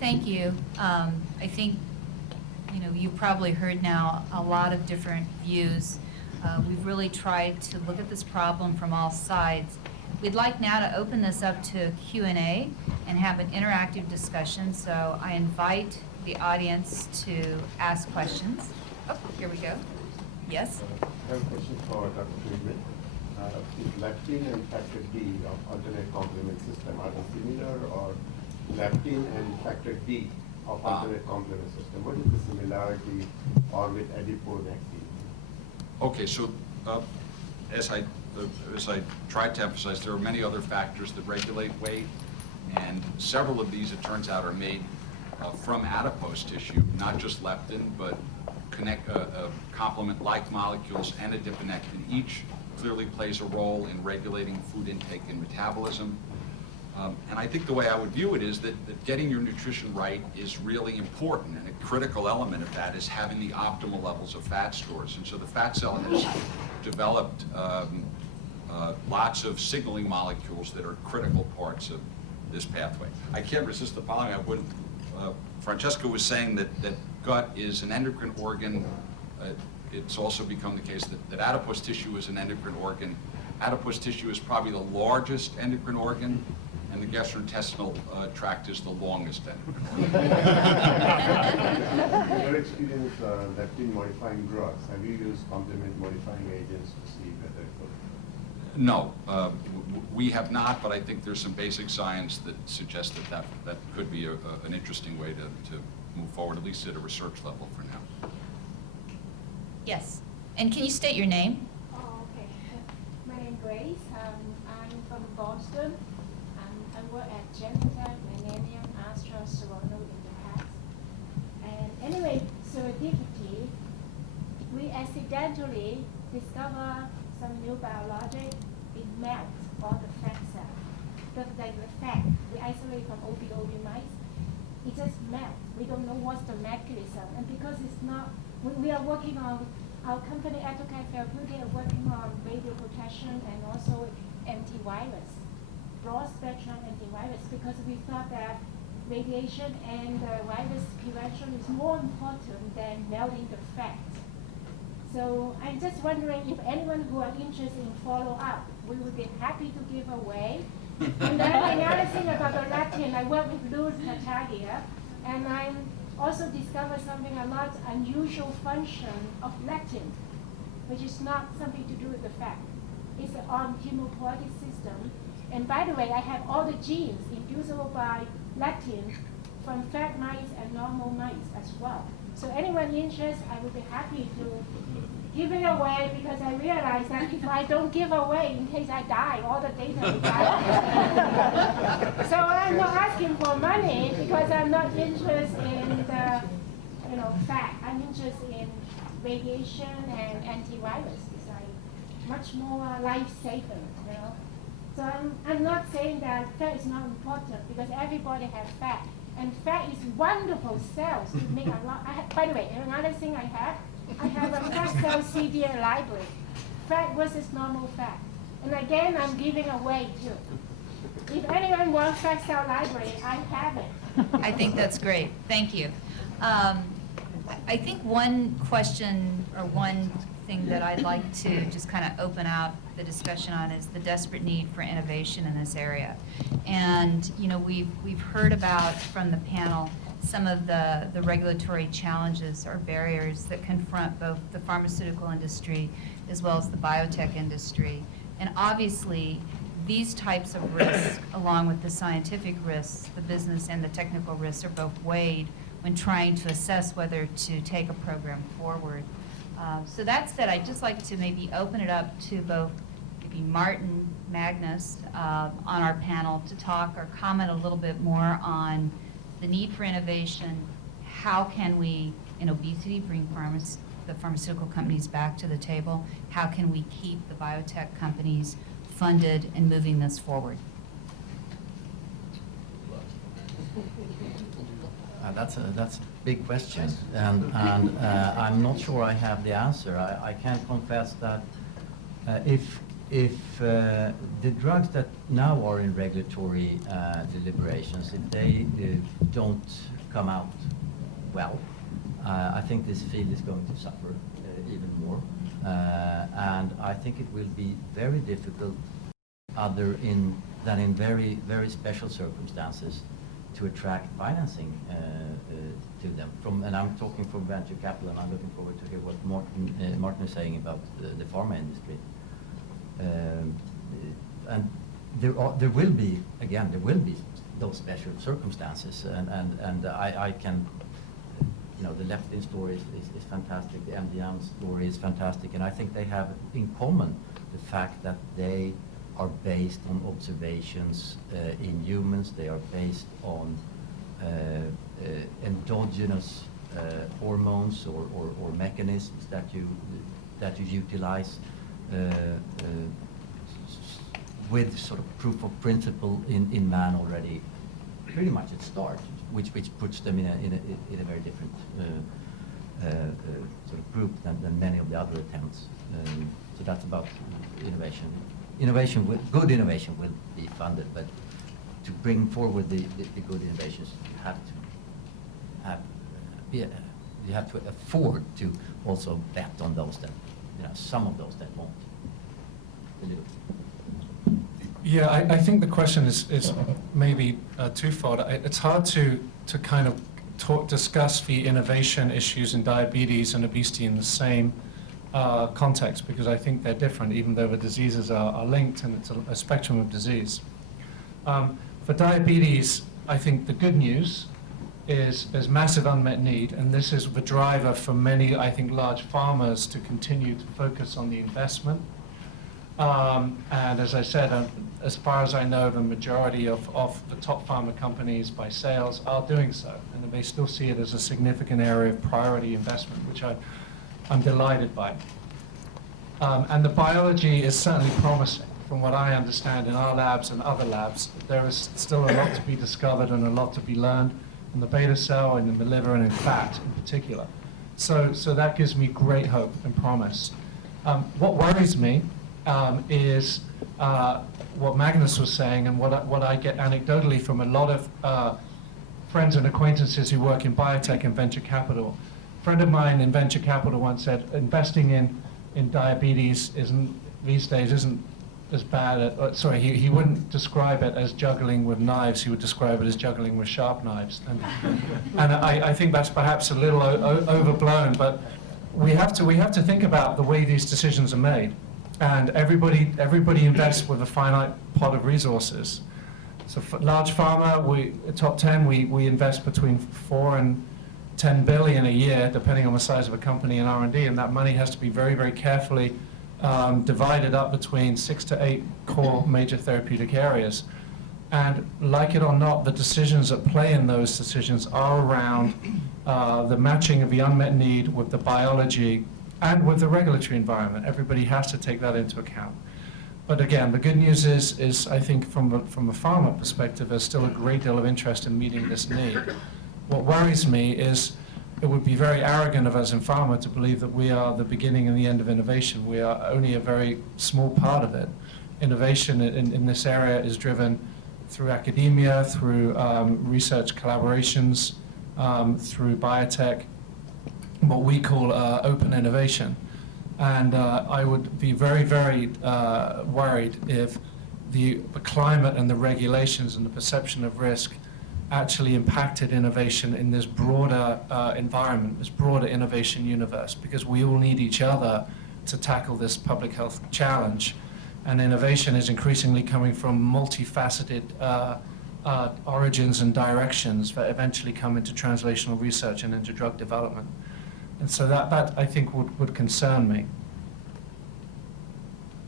Thank you. I think, you probably heard now a lot of different views. We've really tried to look at this problem from all sides. We'd like now to open this up to Q&A and have an interactive discussion. So I invite the audience to ask questions. Oh, here we go. Yes? I have a question for Dr. Friedman. Is leptin and factor D of alternate complement system, are they similar, or leptin and factor D of alternate complement system? What is the similarity, or with adiponectin? Okay, so as I tried to emphasize, there are many other factors that regulate weight, and several of these, it turns out, are made from adipose tissue, not just leptin, but complement-like molecules and adiponectin. Each clearly plays a role in regulating food intake and metabolism. And I think the way I would view it is that getting your nutrition right is really important, and a critical element of that is having the optimal levels of fat stores. And so the fat cell has developed lots of signaling molecules that are critical parts of this pathway. I can't resist the following. Francesco was saying that gut is an endocrine organ. It's also become the case that adipose tissue is an endocrine organ. Adipose tissue is probably the largest endocrine organ, and the gastrointestinal tract is the longest endocrine organ. In your experience, leptin modifying drugs, have you used complement modifying agents to see whether it could? No, we have not, but I think there's some basic science that suggests that could be an interesting way to move forward, at least at a research level for now. Yes. And can you state your name? Oh, okay. My name is Grace. I'm from Boston. I work at Genentech, Millennium, Astra, Serono in the past. And anyway, serendipity, we accidentally discover some new biologic. It melts all the fat cells. Just like the fat we isolate from OB mice, it just melts. We don't know what's the mechanism. And because it's not, we are working on, our company, Advocacy, are working on radio protection and also antivirus, broad spectrum antivirus, because we thought that radiation and virus prevention is more important than melting the fat. So I'm just wondering if anyone who are interested in follow-up, we would be happy to give away. And then another thing about the leptin, I work with Louis Tartaglia, and I also discovered something, a lot unusual function of leptin, which is not something to do with the fat. It's on hemopoietic system. And by the way, I have all the genes inducible by leptin from fat mice and normal mice as well. So anyone interested, I would be happy to give it away, because I realize that if I don't give away, in case I die, all the data will die. So I'm not asking for money, because I'm not interested in the, fat. I'm interested in radiation and antivirus. It's like much more life-saving, So I'm not saying that fat is not important, because everybody has fat. And fat is wonderful cells to make a lot. By the way, another thing I have a fat cell CDA library, fat versus normal fat. And again, I'm giving away too. If anyone wants fat cell library, I have it. I think that's great. Thank you. I think one question or one thing that I'd like to just kind of open out the discussion on is the desperate need for innovation in this area. And we've heard about from the panel some of the regulatory challenges or barriers that confront both the pharmaceutical industry as well as the biotech industry. And obviously, these types of risks, along with the scientific risks, the business and the technical risks, are both weighed when trying to assess whether to take a program forward. So that said, I'd just like to maybe open it up to both maybe Martin, Magnus on our panel to talk or comment a little bit more on the need for innovation. How can we, in obesity, bring the pharmaceutical companies back to the table? How can we keep the biotech companies funded and moving this forward? That's a big question, and I'm not sure I have the answer. I can confess that if if the drugs that now are in regulatory deliberations, if they don't come out well, I think this field is going to suffer even more. And I think it will be very difficult than in very, very special circumstances to attract financing to them. And I'm talking from venture capital, and I'm looking forward to hear what Martin is saying about the pharma industry. And there will be those special circumstances, and I can, the Leptin story is fantastic, the MGM story is fantastic, and I think they have in common the fact that they are based on observations in humans. They are based on endogenous hormones or mechanisms that you utilize with sort of proof of principle in man already, pretty much at start, which puts them in a very different sort of group than many of the other attempts. So that's about innovation. Good innovation will be funded, but to bring forward the good innovations, you have to afford to also bet on those that, some of those that won't deliver. Yeah, I think the question is maybe twofold. It's hard to kind of discuss the innovation issues in diabetes and obesity in the same context, because I think they're different, even though the diseases are linked and it's a spectrum of disease. For diabetes, I think the good news is there's massive unmet need, and this is the driver for many, I think, large pharmas to continue to focus on the investment. And as I said, as far as I know, the majority of the top pharma companies by sales are doing so, and they still see it as a significant area of priority investment, which I'm delighted by. And the biology is certainly promising. From what I understand in our labs and other labs, there is still a lot to be discovered and a lot to be learned in the beta cell and in the liver and in fat in particular. So that gives me great hope and promise. What worries me is what Magnus was saying, and what I get anecdotally from a lot of friends and acquaintances who work in biotech and venture capital. A friend of mine in venture capital once said, investing in diabetes these days isn't as bad. He wouldn't describe it as juggling with knives. He would describe it as juggling with sharp knives. And I think that's perhaps a little overblown, but we have to think about the way these decisions are made. And everybody invests with a finite pot of resources. So for large pharma, top 10, we invest between 4 and 10 billion a year, depending on the size of a company in R&D, and that money has to be very, very carefully divided up between 6 to 8 core major therapeutic areas. And like it or not, the decisions at play in those decisions are around the matching of the unmet need with the biology and with the regulatory environment. Everybody has to take that into account. But again, the good news is I think from a pharma perspective, there's still a great deal of interest in meeting this need. What worries me is it would be very arrogant of us in pharma to believe that we are the beginning and the end of innovation. We are only a very small part of it. Innovation in this area is driven through academia, through research collaborations, through biotech, what we call open innovation. And I would be very, very worried if the climate and the regulations and the perception of risk actually impacted innovation in this broader environment, this broader innovation universe, because we all need each other to tackle this public health challenge. And innovation is increasingly coming from multifaceted origins and directions that eventually come into translational research and into drug development. And so that I think would concern me.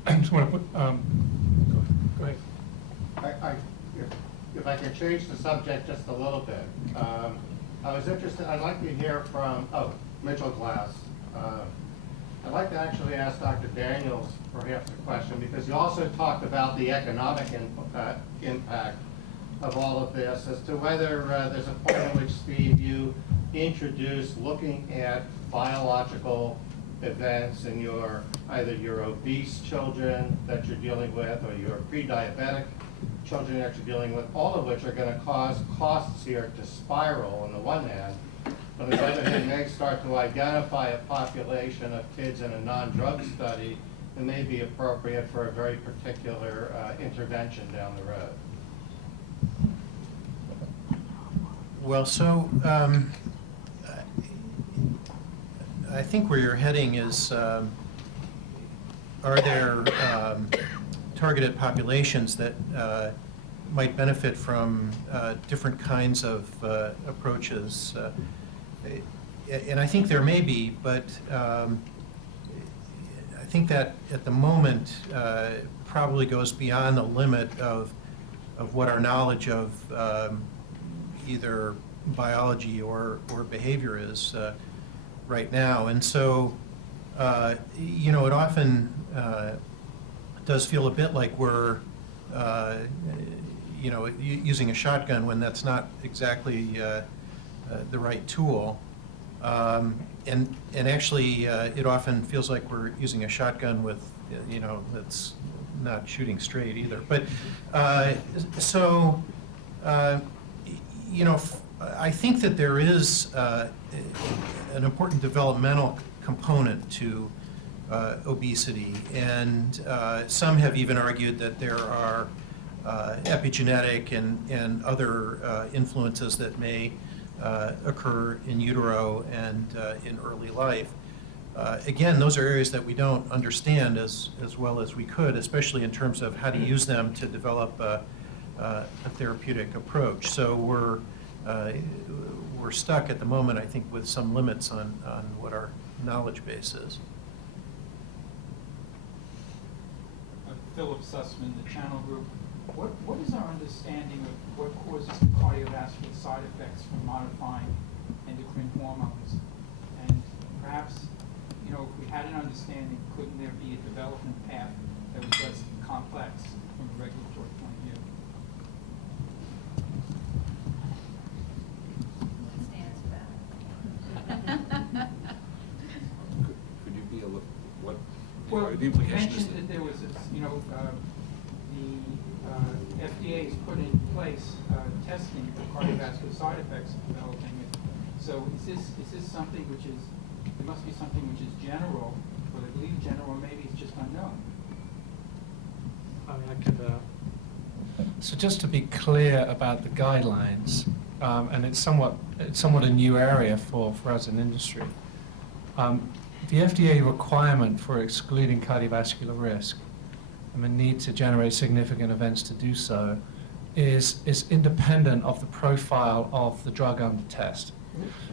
I just want to put, go ahead. If I could change the subject just a little bit. I was interested, I'd like to hear from, Mitchell Glass. I'd like to actually ask Dr. Daniels perhaps a question, because you also talked about the economic impact of all of this, as to whether there's a point at which, Steve, you introduce looking at biological events in either your obese children that you're dealing with or your pre-diabetic children that you're dealing with, all of which are going to cause costs here to spiral on the one hand. On the other hand, may start to identify a population of kids in a non-drug study that may be appropriate for a very particular intervention down the road. Well, so I think where you're heading is, are there targeted populations that might benefit from different kinds of approaches? And I think there may be, but I think that at the moment probably goes beyond the limit of what our knowledge of either biology or behavior is right now. And so, you know, it often does feel a bit like we're, you know, using a shotgun when that's not exactly the right tool. And actually, it often feels like we're using a shotgun with, you know, that's not shooting straight either. But so, you know, I think that there is an important developmental component to obesity, and some have even argued that there are epigenetic and other influences that may occur in utero and in early life. Again, those are areas that we don't understand as well as we could, especially in terms of how to use them to develop a therapeutic approach. So we're stuck at the moment, I think, with some limits on what our knowledge base is. Philip Sussman, the Channel Group. What is our understanding of what causes the cardiovascular side effects from modifying endocrine hormones? And perhaps, you know, if we had an understanding, couldn't there be a development path that was less complex from a regulatory point of view? Could you be a little, what, Well, the you implication is mentioned that there was, you know, the FDA has put in place testing for cardiovascular side effects of developing it. So is this something which is, it must be something which is general, or I believe general, or maybe it's just unknown. I mean, I could. So just to be clear about the guidelines, and it's somewhat a new area for us in industry. The FDA requirement for excluding cardiovascular risk and the need to generate significant events to do so is independent of the profile of the drug under test.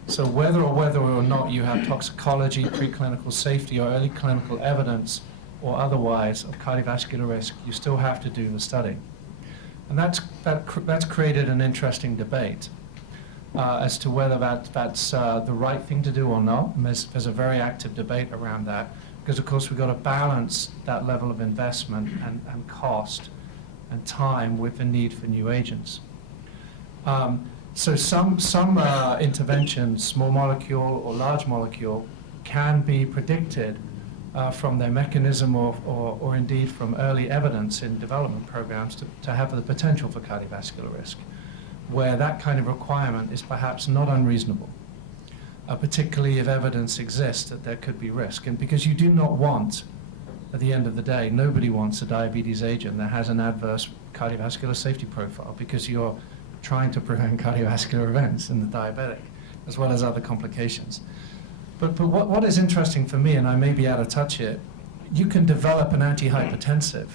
So whether or not you have toxicology, preclinical safety, or early clinical evidence or otherwise of cardiovascular risk, you still have to do the study. And that's created an interesting debate as to whether that's the right thing to do or not. And there's a very active debate around that, because of course we've got to balance that level of investment and cost and time with the need for new agents. So some interventions, small molecule or large molecule, can be predicted from their mechanism or indeed from early evidence in development programs to have the potential for cardiovascular risk, where that kind of requirement is perhaps not unreasonable, particularly if evidence exists that there could be risk. And because you do not want, at the end of the day, nobody wants a diabetes agent that has an adverse cardiovascular safety profile, because you're trying to prevent cardiovascular events in the diabetic, as well as other complications. But what is interesting for me, and I may be out of touch here, you can develop an antihypertensive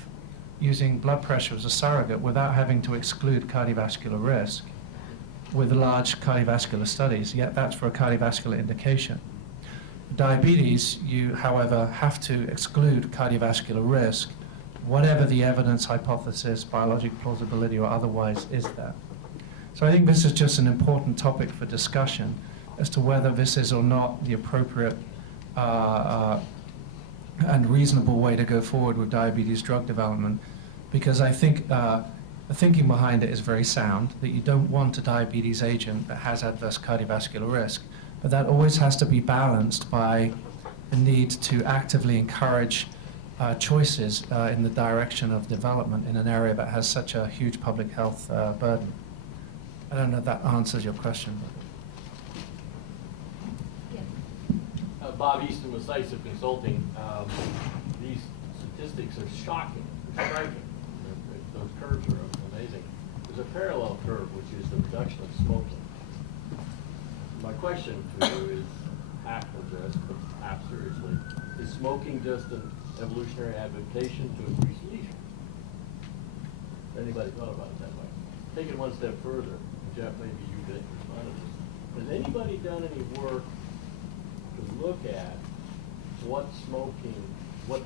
using blood pressure as a surrogate without having to exclude cardiovascular risk with large cardiovascular studies, yet that's for a cardiovascular indication. Diabetes, you, however, have to exclude cardiovascular risk, whatever the evidence, hypothesis, biologic plausibility, or otherwise is there. So I think this is just an important topic for discussion as to whether this is or not the appropriate and reasonable way to go forward with diabetes drug development, because I think the thinking behind it is very sound, that you don't want a diabetes agent that has adverse cardiovascular risk, but that always has to be balanced by the need to actively encourage choices in the direction of development in an area that has such a huge public health burden. I don't know if that answers your question. Bob Easton with Zydowsky Consulting. These statistics are shocking, they're striking. Those curves are amazing. There's a parallel curve, which is the reduction of smoking. My question to you is half addressed, but half seriously. Is smoking just an evolutionary adaptation to increase leisure? Anybody thought about it that way? Take it one step further. Jeff, maybe you could respond to this. Has anybody done any work to look at what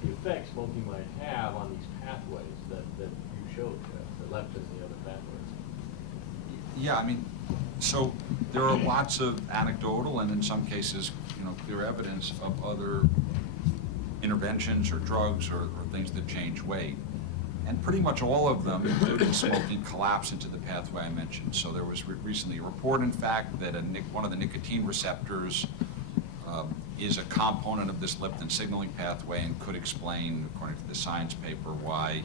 the effect smoking might have on these pathways that you showed, Jeff, the leptin and the other pathways? Yeah, I mean, so there are lots of anecdotal and in some cases, clear evidence of other interventions or drugs or things that change weight. And pretty much all of them, including smoking, collapse into the pathway I mentioned. So there was recently a report, in fact, that one of the nicotine receptors is a component of this leptin signaling pathway and could explain, according to the science paper, why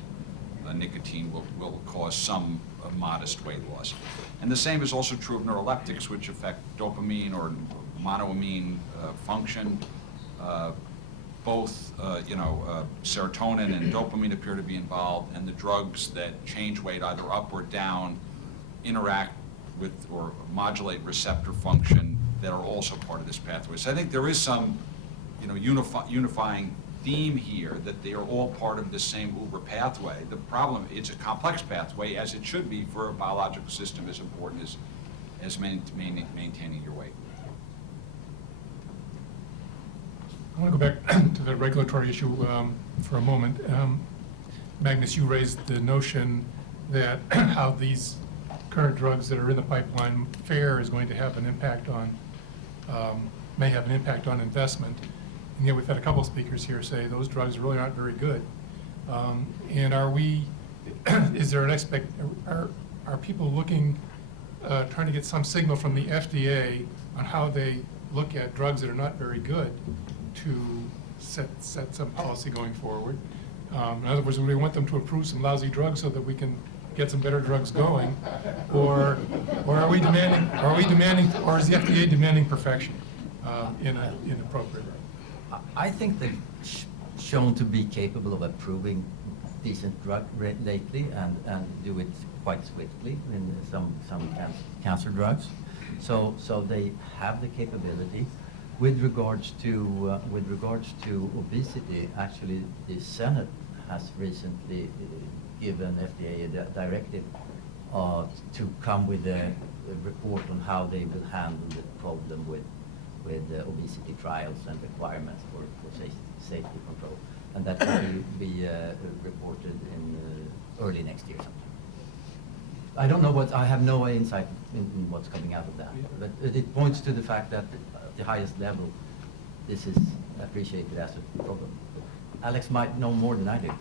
nicotine will cause some modest weight loss. And the same is also true of neuroleptics, which affect dopamine or monoamine function. Both serotonin and dopamine appear to be involved, and the drugs that change weight either up or down interact with or modulate receptor function that are also part of this pathway. So I think there is some unifying theme here that they are all part of the same Uber pathway. The problem, it's a complex pathway, as it should be for a biological system as important as maintaining your weight. I want to go back to the regulatory issue for a moment. Magnus, you raised the notion that how these current drugs that are in the pipeline, FAIR is going to have an impact on, may have an impact on investment. And yet we've had a couple speakers here say those drugs really aren't very good. And are we, is there an are people looking, trying to get some signal from the FDA on how they look at drugs that are not very good to set some policy going forward? In other words, we want them to approve some lousy drugs so that we can get some better drugs going, or are we demanding, or is the FDA demanding perfection in a program? I think they've shown to be capable of approving decent drug lately and do it quite swiftly in some cancer drugs. So they have the capability. With regards to obesity, actually the Senate has recently given FDA a directive to come with a report on how they will handle the problem with obesity trials and requirements for safety control, and that will be reported in early next year sometime. I don't know I have no insight in what's coming out of that, but it points to the fact that at the highest level, this is appreciated as a problem. Alex might know more than I do.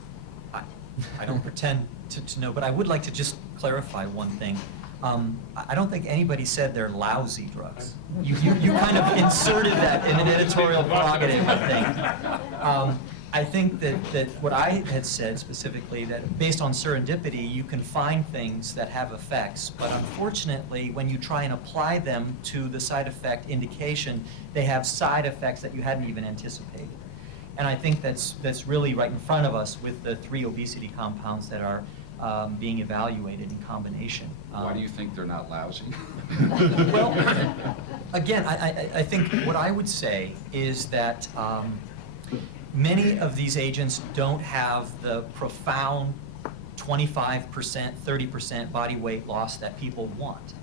I don't pretend to know, but I would like to just clarify one thing. I don't think anybody said they're lousy drugs. You kind of inserted that in an editorial prerogative, I think. I think that what I had said specifically, that based on serendipity, you can find things that have effects, but unfortunately, when you try and apply them to the side effect indication, they have side effects that you hadn't even anticipated. And I think that's really right in front of us with the 3 obesity compounds that are being evaluated in combination. Why do you think they're not lousy? Well, again, I think what I would say is that many of these agents don't have the profound 25%, 30% body weight loss that people want.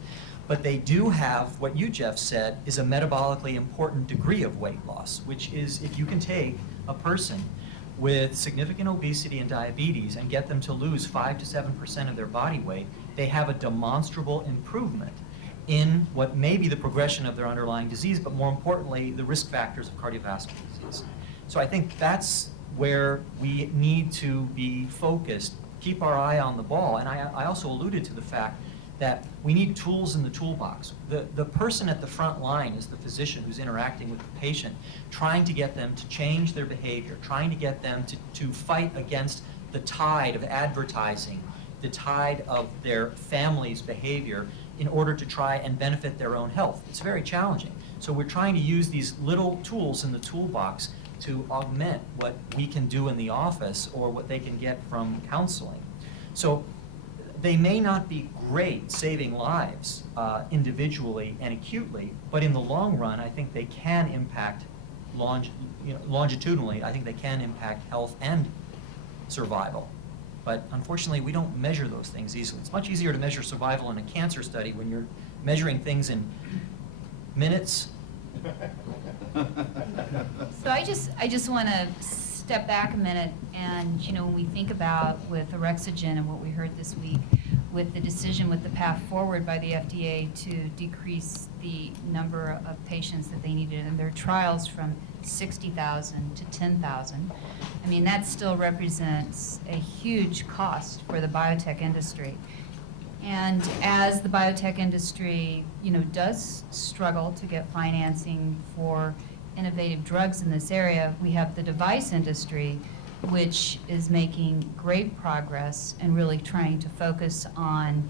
But they do have, what you, Jeff, said, is a metabolically important degree of weight loss, which is if you can take a person with significant obesity and diabetes and get them to lose 5 to 7% of their body weight, they have a demonstrable improvement in what may be the progression of their underlying disease, but more importantly, the risk factors of cardiovascular disease. So I think that's where we need to be focused, keep our eye on the ball. And I also alluded to the fact that we need tools in the toolbox. The person at the front line is the physician who's interacting with the patient, trying to get them to change their behavior, trying to get them to fight against the tide of advertising, the tide of their family's behavior in order to try and benefit their own health. It's very challenging. So we're trying to use these little tools in the toolbox to augment what we can do in the office or what they can get from counseling. So they may not be great saving lives individually and acutely, but in the long run, I think they can impact longitudinally. I think they can impact health and survival. But unfortunately, we don't measure those things easily. It's much easier to measure survival in a cancer study when you're measuring things in minutes. So I just want to step back a minute, and when we think about with Orexogen and what we heard this week, with the decision, with the path forward by the FDA to decrease the number of patients that they needed in their trials from 60,000 to 10,000, I mean, that still represents a huge cost for the biotech industry. And as the biotech industry, does struggle to get financing for innovative drugs in this area, we have the device industry, which is making great progress and really trying to focus on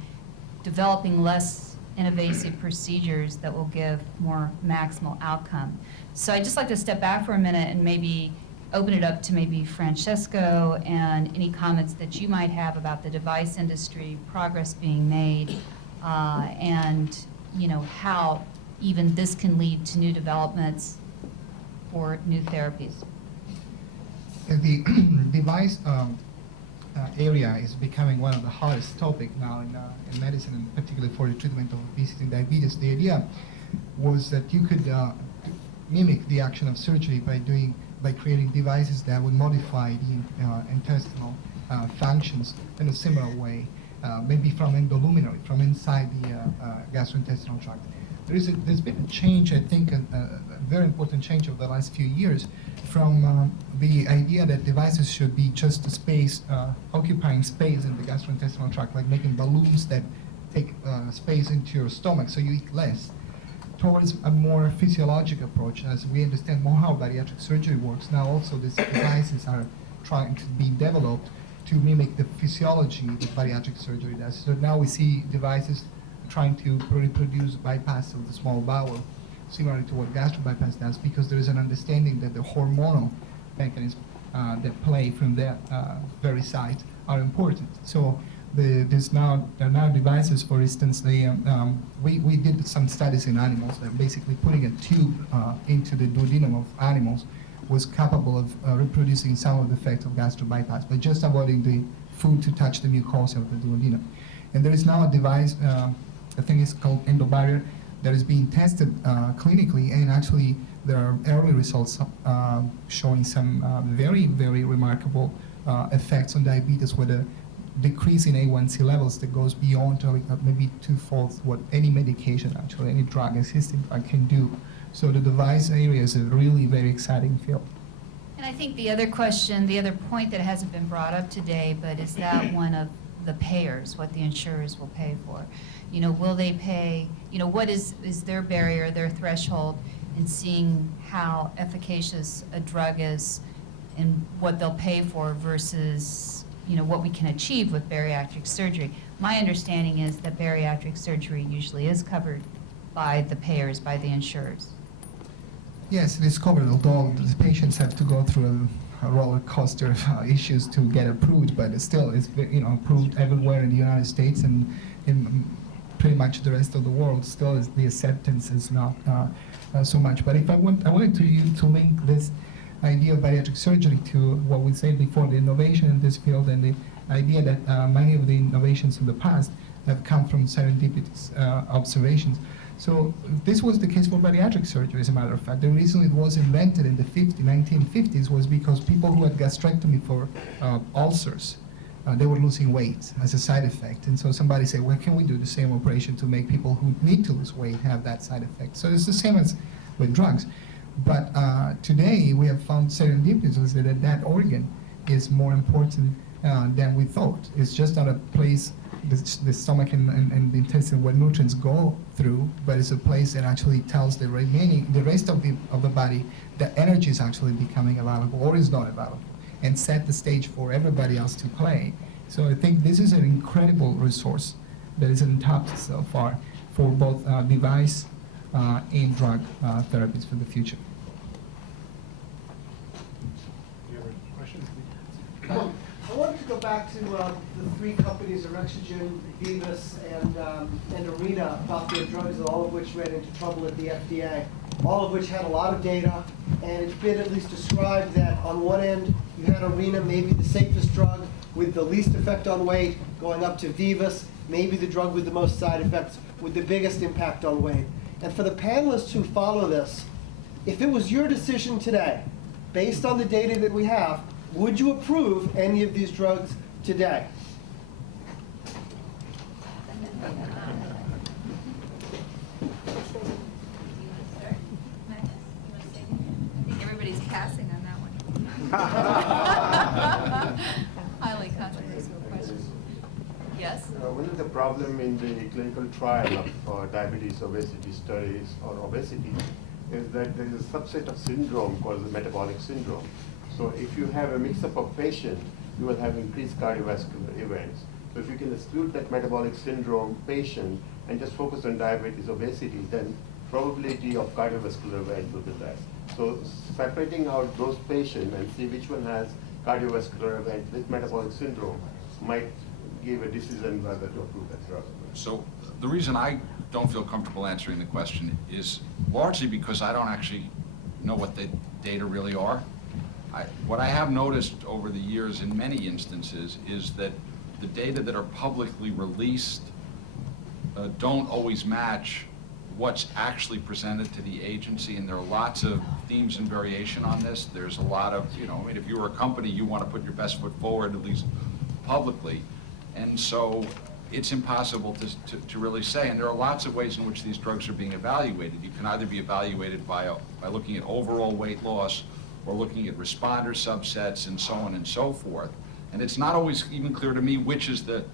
developing less invasive procedures that will give more maximal outcome. So I'd just like to step back for a minute and maybe open it up to maybe Francesco and any comments that you might have about the device industry, progress being made, and how even this can lead to new developments for new therapies. The device area is becoming one of the hottest topics now in medicine, and particularly for the treatment of obesity and diabetes. The idea was that you could mimic the action of surgery by creating devices that would modify the intestinal functions in a similar way, maybe from endoluminary, from inside the gastrointestinal tract. There's been a change, I think, a very important change over the last few years from the idea that devices should be just a space, occupying space in the gastrointestinal tract, like making balloons that take space into your stomach so you eat less, towards a more physiologic approach. As we understand more how bariatric surgery works, now also these devices are trying to be developed to mimic the physiology that bariatric surgery does. So now we see devices trying to reproduce bypass of the small bowel, similar to what gastro bypass does, because there is an understanding that the hormonal mechanisms that play from that very site are important. So there are now devices, for instance, we did some studies in animals that basically putting a tube into the duodenum of animals was capable of reproducing some of the effects of gastro bypass by just avoiding the food to touch the mucosa of the duodenum. And there is now a device, I think it's called endobarrier, that is being tested clinically, and actually there are early results showing some very, very remarkable effects on diabetes with a decrease in A1C levels that goes beyond maybe twofold what any medication, actually, any drug, existing drug can do. So the device area is a really very exciting field. And I think the other question, the other point that hasn't been brought up today, but is that one of the payers, what the insurers will pay for? Will they pay, what is their barrier, their threshold in seeing how efficacious a drug is and what they'll pay for versus, what we can achieve with bariatric surgery? My understanding is that bariatric surgery usually is covered by the payers, by the insurers. Yes, it is covered, although the patients have to go through a roller coaster of issues to get approved, but it still is approved everywhere in the United States and in pretty much the rest of the world. Still, the acceptance is not so much. But if I wanted to link this idea of bariatric surgery to what we said before, the innovation in this field, and the idea that many of the innovations in the past have come from serendipitous observations. So this was the case for bariatric surgery, as a matter of fact. The reason it was invented in the 1950s was because people who had gastrectomy for ulcers, they were losing weight as a side effect. And so somebody said, well, can we do the same operation to make people who need to lose weight have that side effect? So it's the same as with drugs. But today we have found serendipitously that organ is more important than we thought. It's just not a place the stomach and the intestine where nutrients go through, but it's a place that actually tells the rest of the body that energy is actually becoming available or is not available, and set the stage for everybody else to play. So I think this is an incredible resource that is untapped so far for both device and drug therapies for the future. Do you have a question? I wanted to go back to the three companies, Orexogen, Vivus, and Arena, about their drugs, all of which ran into trouble at the FDA, all of which had a lot of data, and it's been at least described that on one end, you had Arena, maybe the safest drug with the least effect on weight, going up to Vivus, maybe the drug with the most side effects, with the biggest impact on weight. And for the panelists who follow this, if it was your decision today, based on the data that we have, would you approve any of these drugs today? I think everybody's passing on that one. Highly controversial question. Yes? One of the problem in the clinical trial of diabetes, obesity studies, or obesity, is that there is a subset of syndrome called the metabolic syndrome. So if you have a mix-up of patients, you will have increased cardiovascular events. So if you can exclude that metabolic syndrome patient and just focus on diabetes, obesity, then probability of cardiovascular events will be less. So separating out those patients and see which one has cardiovascular events with metabolic syndrome might give a decision whether to approve that drug. So the reason I don't feel comfortable answering the question is largely because I don't actually know what the data really are. What I have noticed over the years in many instances is that the data that are publicly released don't always match what's actually presented to the agency, and there are lots of themes and variation on this. There's a lot of, I mean, if you were a company, you want to put your best foot forward, at least publicly. And so it's impossible to really say. And there are lots of ways in which these drugs are being evaluated. You can either be evaluated by looking at overall weight loss, or looking at responder subsets, and so on and so forth. And it's not always even clear to me which is the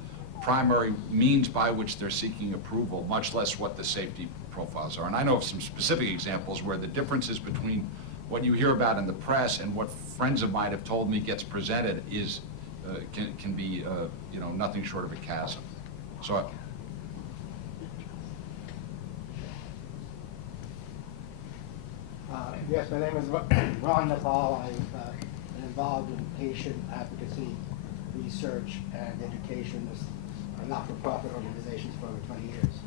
primary means by which they're seeking approval, much less what the safety profiles are. And I know of some specific examples where the differences between what you hear about in the press and what friends of mine have told me gets presented is can be nothing short of a chasm. So. Yes, my name is Ron Nepal. I've been involved in patient advocacy, research, and education with not-for-profit organizations for over 20 years.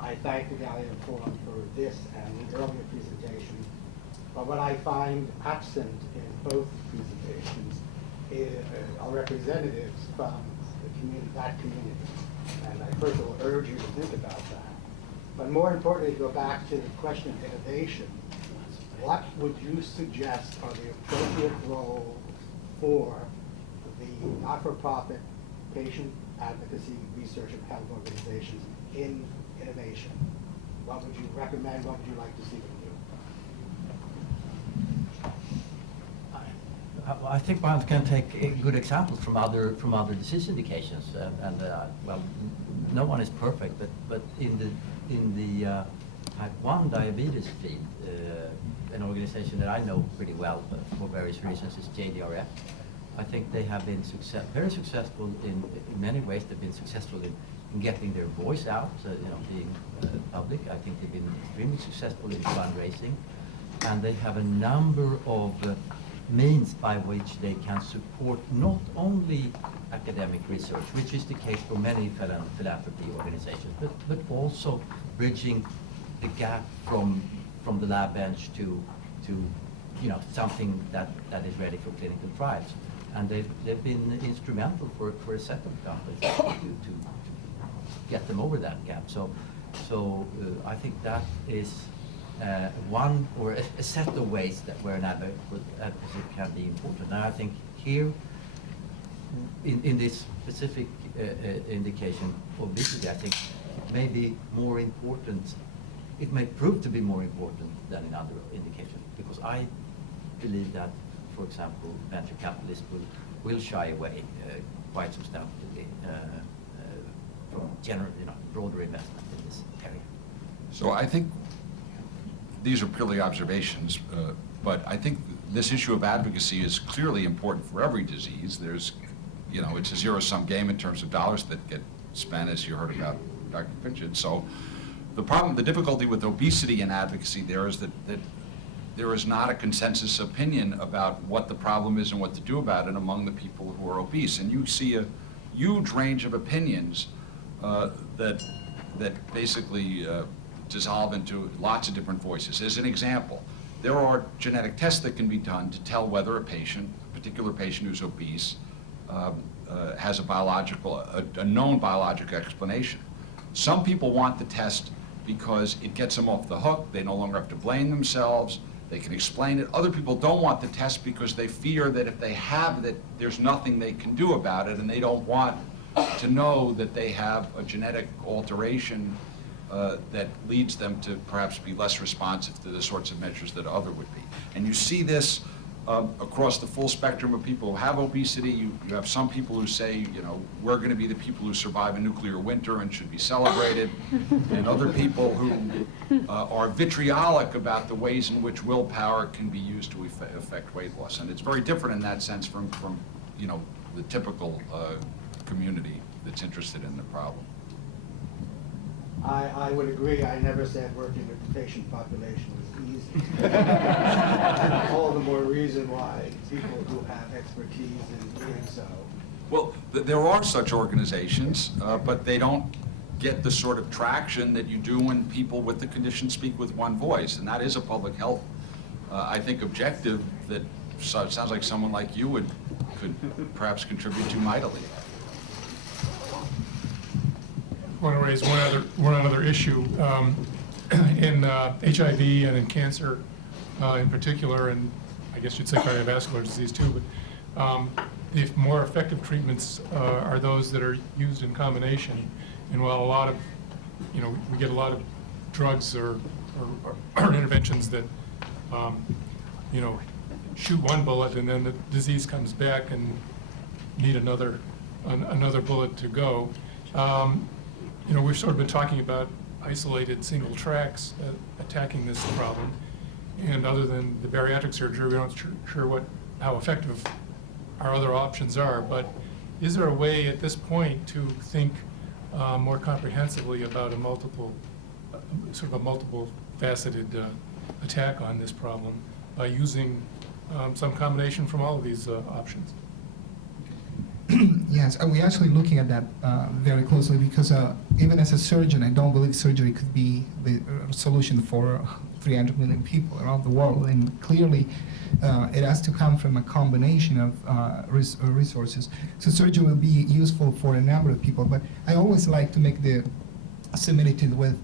I thank the Galien Forum for this and the earlier presentation. But what I find absent in both presentations are representatives from that community. And I first will urge you to think about that. But more importantly, go back to the question of innovation. What would you suggest are the appropriate roles for the not-for-profit patient advocacy, research, and health organizations in innovation? What would you recommend? What would you like to see them do? I think one can take good examples from other disease indications, well, no one is perfect, but in the type 1 diabetes field, an organization that I know pretty well for various reasons is JDRF. I think they have been very successful in many ways. They've been successful in getting their voice out, being public. I think they've been extremely successful in fundraising, and they have a number of means by which they can support not only academic research, which is the case for many philanthropy organizations, but also bridging the gap from the lab bench to something that is ready for clinical trials. And they've been instrumental for a set of companies to get them over that gap. So I think that is one or a set of ways where an advocacy can be important. And I think here, in this specific indication of obesity, I think it may be more important. It may prove to be more important than in other indications, because I believe that, for example, venture capitalists will shy away quite substantially from general, broader investment in this area. So I think these are purely observations, but I think this issue of advocacy is clearly important for every disease. There's, it's a zero-sum game in terms of dollars that get spent, as you heard about Dr. Fitchet. So the difficulty with obesity and advocacy there is that there is not a consensus opinion about what the problem is and what to do about it among the people who are obese. And you see a huge range of opinions that basically dissolve into lots of different voices. As an example, there are genetic tests that can be done to tell whether a particular patient who's obese, has a known biological explanation. Some people want the test because it gets them off the hook. They no longer have to blame themselves. They can explain it. Other people don't want the test because they fear that if they have it, there's nothing they can do about it, and they don't want to know that they have a genetic alteration that leads them to perhaps be less responsive to the sorts of measures that other would be. And you see this across the full spectrum of people who have obesity. You have some people who say, we're going to be the people who survive a nuclear winter and should be celebrated, and other people who are vitriolic about the ways in which willpower can be used to affect weight loss. And it's very different in that sense from the typical community that's interested in the problem. I would agree. I never said working with the patient population was easy. All the more reason why people who have expertise in doing so. Well, there are such organizations, but they don't get the sort of traction that you do when people with the condition speak with one voice, and that is a public health, I think, objective that it sounds like someone like you could perhaps contribute to mightily. I want to raise one other issue in HIV and in cancer in particular, and I guess you'd say cardiovascular disease too, but the more effective treatments are those that are used in combination. And while a lot of, we get a lot of drugs or interventions that, shoot one bullet and then the disease comes back and need another bullet to go. We've sort of been talking about isolated single tracks attacking this problem, and other than the bariatric surgery, we're not sure how effective our other options are. But is there a way at this point to think more comprehensively about a multiple faceted attack on this problem by using some combination from all of these options? Yes, we're actually looking at that very closely because even as a surgeon, I don't believe surgery could be the solution for 300 million people around the world. And clearly, it has to come from a combination of resources. So surgery will be useful for a number of people, but I always like to make the similitude with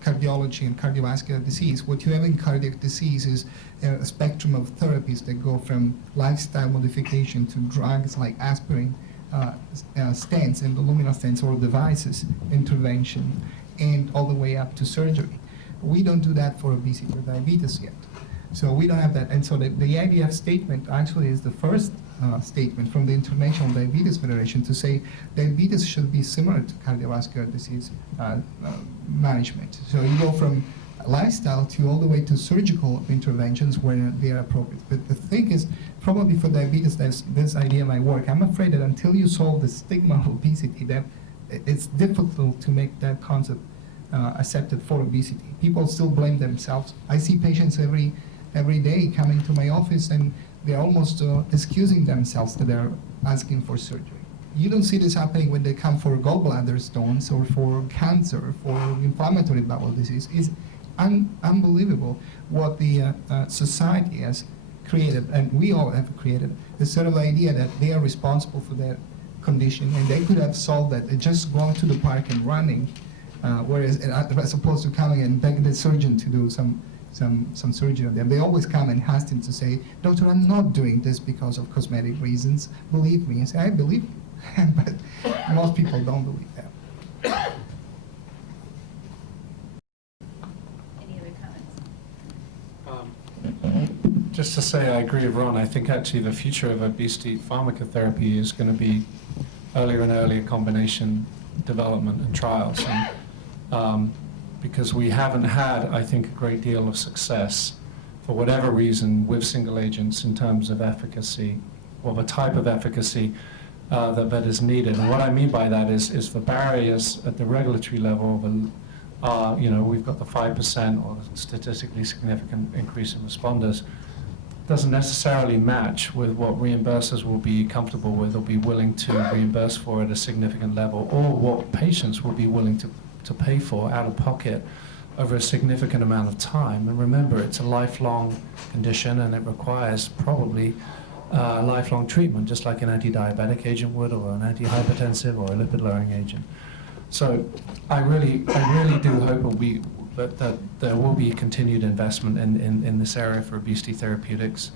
cardiology and cardiovascular disease. What you have in cardiac disease is a spectrum of therapies that go from lifestyle modification to drugs like aspirin, stents, and luminal stents or devices, intervention, and all the way up to surgery. We don't do that for obesity or diabetes yet. So we don't have that. And so the IDF statement actually is the first statement from the International Diabetes Federation to say diabetes should be similar to cardiovascular disease management. So you go from lifestyle to all the way to surgical interventions when they are appropriate. But the thing is, probably for diabetes, this idea might work. I'm afraid that until you solve the stigma of obesity, then it's difficult to make that concept accepted for obesity. People still blame themselves. I see patients every day coming to my office, and they're almost excusing themselves that they're asking for surgery. You don't see this happening when they come for gallbladder stones or for cancer, for inflammatory bowel disease. It's unbelievable what the society has created, and we all have created, the sort of idea that they are responsible for their condition, and they could have solved that just going to the park and running, whereas as opposed to coming and begging the surgeon to do some surgery on them. They always come and hasten to say, "Doctor, I'm not doing this because of cosmetic reasons. Believe me." I say, "I believe you," but most people don't believe that. Any other comments? Just to say, I agree with Ron. I think actually the future of obesity pharmacotherapy is going to be earlier and earlier combination development and trials. And, because we haven't had, I think, a great deal of success, for whatever reason, with single agents in terms of efficacy, or the type of efficacy that is needed. And what I mean by that is the barriers at the regulatory level, we've got the 5% or statistically significant increase in responders, doesn't necessarily match with what reimbursers will be comfortable with or be willing to reimburse for at a significant level, or what patients will be willing to pay for out of pocket over a significant amount of time. And remember, it's a lifelong condition, and it requires probably lifelong treatment, just like an anti-diabetic agent would, or an antihypertensive, or a lipid-lowering agent. So I really do hope that there will be continued investment in this area for obesity therapeutics.